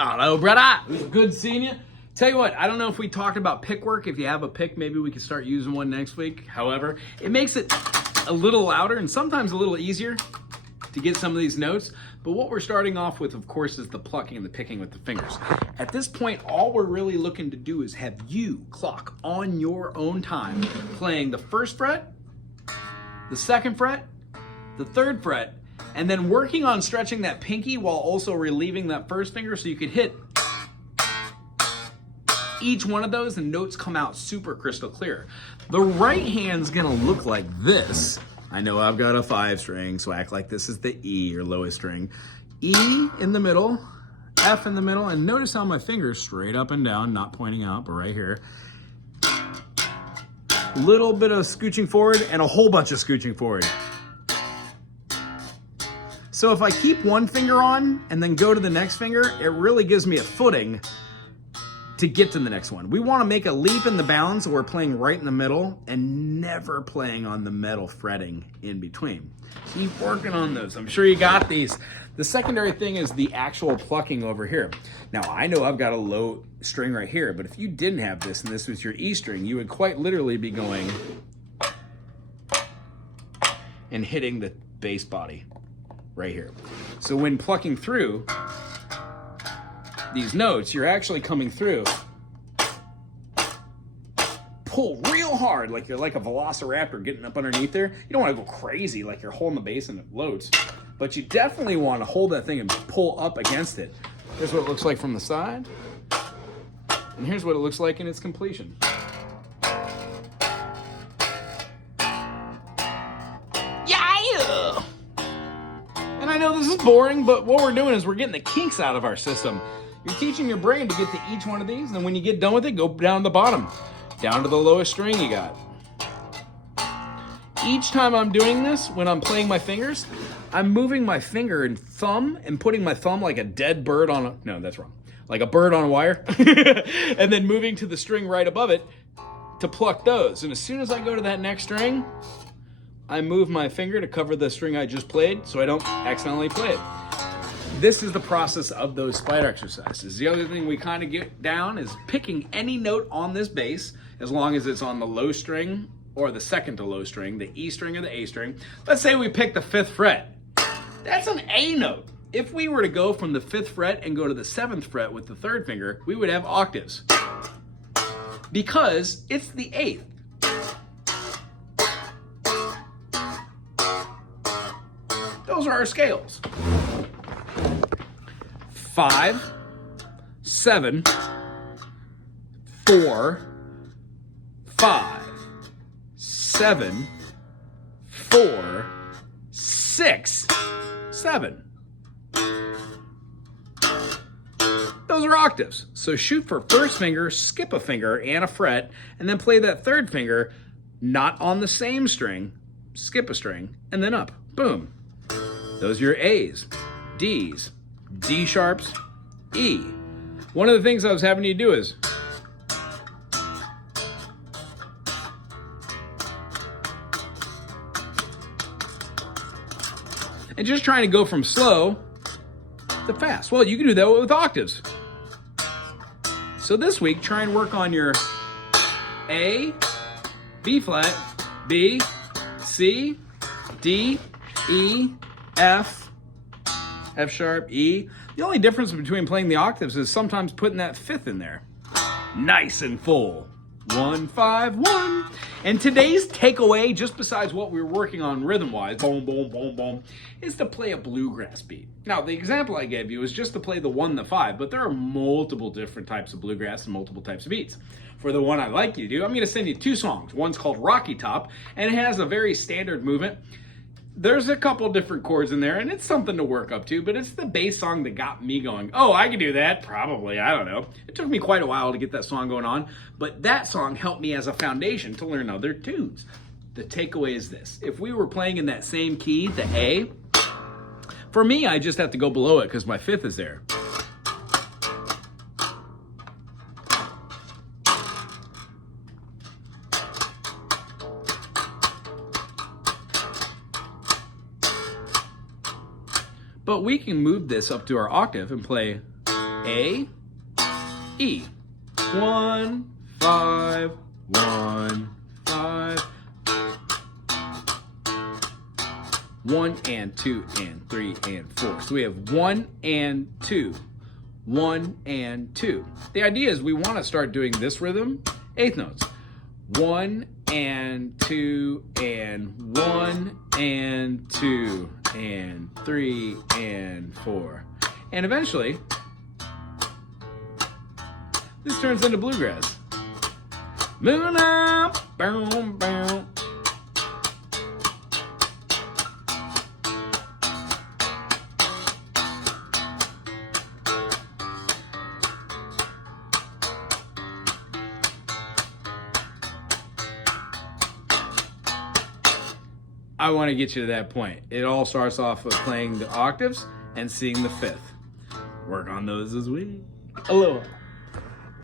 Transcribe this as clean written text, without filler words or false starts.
Hello, brother. It was good seeing you. Tell you what, I don't know if we talked about pick work. If you have a pick, maybe we could start using one next week. However, it makes it a little louder and sometimes a little easier to get some of these notes. But what we're starting off with, of course, is the plucking and the picking with the fingers. At this point, all we're really looking to do is have you clock on your own time, playing the first fret, the second fret, the third fret, and then working on stretching that pinky while also relieving that first finger so you could hit each one of those and notes come out super crystal clear. The right hand's gonna look like this. I know I've got a 5 string, so act like this is the E or lowest string. E in the middle, F in the middle, and notice how my finger's straight up and down, not pointing out, but right here. Little bit of scooching forward and a whole bunch of scooching forward. So if I keep one finger on and then go to the next finger, it really gives me a footing to get to the next one. We want to make a leap in the bounds so we're playing right in the middle and never playing on the metal fretting in between. Keep working on those. I'm sure you got these. The secondary thing is the actual plucking over here. Now, I know I've got a low string right here, but if you didn't have this and this was your E string, you would quite literally be going and hitting the bass body right here. So when plucking through these notes, you're actually coming through, pull real hard like you're like a velociraptor getting up underneath there. You don't want to go crazy like you're holding the bass and it floats, but you definitely want to hold that thing and pull up against it. Here's what it looks like from the side, and here's what it looks like in its completion. Yeah! And I know this is boring, but what we're doing is we're getting the kinks out of our system. You're teaching your brain to get to each one of these, and when you get done with it, go down to the bottom, down to the lowest string you got. Each time I'm doing this, when I'm playing my fingers, I'm moving my finger and thumb and putting my thumb like a dead bird on a, no, that's wrong, like a bird on a wire, and then moving to the string right above it to pluck those. And as soon as I go to that next string, I move my finger to cover the string I just played so I don't accidentally play it. This is the process of those spider exercises. The other thing we kind of get down is picking any note on this bass, as long as it's on the low string or the second to low string, the E string or the A string. Let's say we pick the 5th fret. That's an A note. If we were to go from the 5th fret and go to the 7th fret with the 3rd finger, we would have octaves. Because it's the 8th. Those are our scales. 5, 7, 4, 5, 7, 4, 6, 7. Those are octaves. So shoot for first finger, skip a finger and a fret, and then play that 3rd finger not on the same string, skip a string, and then up. Boom. Those are your A's, D's, D sharps, E. One of the things I was having you do is and just trying to go from slow to fast. Well, you can do that with octaves. So this week, try and work on your A, B flat, B, C, D, E, F, F sharp, E. The only difference between playing the octaves is sometimes putting that 5th in there. Nice and full. 1, 5, 1. And today's takeaway, just besides what we were working on rhythm-wise, boom, boom, boom, boom, is to play a bluegrass beat. Now, the example I gave you is just to play the 1 and the 5, but there are multiple different types of bluegrass and multiple types of beats. For the one I'd like you to do, I'm going to send you 2 songs. One's called Rocky Top, and it has a very standard movement. There's a couple different chords in there, and it's something to work up to, but it's the bass song that got me going. Oh, I can do that? Probably, I don't know. It took me quite a while to get that song going on, but that song helped me as a foundation to learn other tunes. The takeaway is this. If we were playing in that same key, the A, for me, I just have to go below it because my 5th is there. But we can move this up to our octave and play A, E. 1, 5, 1, 5. 1 and 2 and 3 and 4. So we have 1 and 2. 1 and 2. The idea is we want to start doing this rhythm, eighth notes. 1 and 2 and 1 and 2 and 3 and 4. And eventually, this turns into bluegrass. Moving up, boom, boom. I want to get you to that point. It all starts off with playing the octaves and seeing the fifth. Work on those this week. Aloha.